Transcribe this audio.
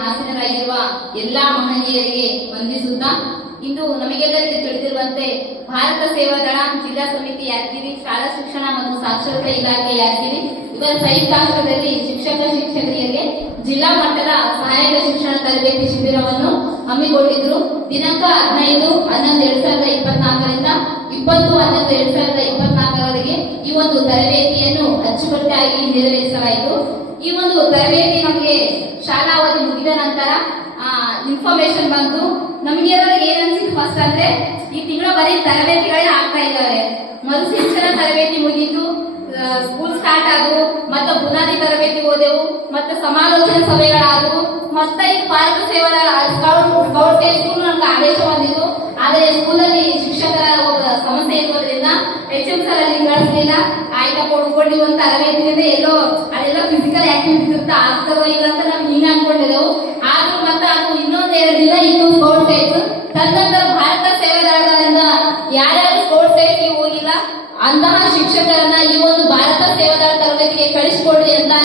ಹಾಸನರಾಗಿರುವ ಎಲ್ಲಾ ಮಹನೀಯರಿಗೆ ವಂದಿಸುತ್ತಾ ಇಂದು ನಮಗೆಲ್ಲರಿಗೂ ತಿಳಿದಿರುವಂತೆ ಭಾರತ ಸೇವಾ ದಳ ಜಿಲ್ಲಾ ಸಮಿತಿ ಯಾದಗಿರಿ, ಶಾಲಾ ಶಿಕ್ಷಣ ಮತ್ತು ಸಾಕ್ಷರತಾ ಇಲಾಖೆ ಯಾದಗಿರಿ ಇವರ ಸಂಯುಕ್ತಾಶ್ರಯದಲ್ಲಿ ಶಿಕ್ಷಕರಿಗೆ ಜಿಲ್ಲಾ ಮಟ್ಟದ ಸಹಾಯಕ ಶಿಕ್ಷಣ ತರಬೇತಿ ಶಿಬಿರವನ್ನು ಹಮ್ಮಿಕೊಂಡಿದ್ರು. ದಿನಾಂಕ 15/11/2024ರಿಂದ 20/11/2024ರವರೆಗೆ ಈ ಒಂದು ತರಬೇತಿಯನ್ನು ಅಚ್ಚುಕಟ್ಟಾಗಿ ನೆರವೇರಿಸಲಾಯಿತು. ಈ ಒಂದು ತರಬೇತಿ ನಮಗೆ ಶಾಲಾ ಅವಧಿ ಮುಗಿದ ನಂತರ ಇನ್ಫಾರ್ಮೇಶನ್ ಬಂತು. ನಮಗೆ ಏನ್ ಅನ್ಸಿತ್ತು ಫಸ್ಟ್ ಅಂದ್ರೆ ಈ ತಿಂಗಳ ಬರೀ ತರಬೇತಿಗಳೇ ಆಗ್ತಾ ಇದ್ದಾರೆ. ಮರುಸಿಂಚನ ತರಬೇತಿ ಮುಗೀತು, ಸ್ಕೂಲ್ ಸ್ಟಾರ್ಟ್ ಆದವು, ಮತ್ತೆ ಬುನಾದಿ ತರಬೇತಿ ಹೋದೆವು, ಮತ್ತೆ ಸಮಾಲೋಚನಾ ಸಭೆಗಳಾದವು, ಮತ್ತೆ ಈ ಭಾರತ ಸೇವಾ ಸ್ಕೌಟ್ ಸ್ಕೂಲ್ ನಮ್ಗೆ ಆದೇಶ ಬಂದಿತ್ತು. ಆದರೆ ಸ್ಕೂಲಲ್ಲಿ ಶಿಕ್ಷಕರ ಸಮಸ್ಯೆ ಇರೋದ್ರಿಂದ HM ಸರ್ ಅಲ್ಲಿ ಕಳಿಸ್ಲಿಲ್ಲ. ಆಯ್ತಪ್ಪ ಉಳ್ಕೊಂಡು ಒಂದು ತರಬೇತಿಯಿಂದ ಎಲ್ಲೋ ಅದೆಲ್ಲ ಫಿಸಿಕಲ್ ಆಕ್ಟಿವಿಟೀಸ್ ಇರುತ್ತೆ, ಆಗ್ತಾರೋ ಇಲ್ಲ ಅಂತ ನಮ್ಗೆ ಹಿಂಗ ಅನ್ಕೊಂಡಿದ್ದೆವು. ಆದ್ರೂ ಮತ್ತೆ ಅದು ಇನ್ನೊಂದ್ 2 ದಿನ ಇನ್ನು ಸ್ಕೌಟ್ ಆಯ್ತು. ತದನಂತರ ಭಾರತ ಸೇವಾ ದಳದಿಂದ ಯಾರ್ಯಾರು ಸ್ಕೌಟ್ ಹೋಗಿಲ್ಲ ಅಂತಹ ಶಿಕ್ಷಕರನ್ನ ಈ ಒಂದು ಭಾರತ ಸೇವಾ ದಳ ತರಬೇತಿಗೆ ಕಳಿಸಿಕೊಡ್ರಿ ಅಂತ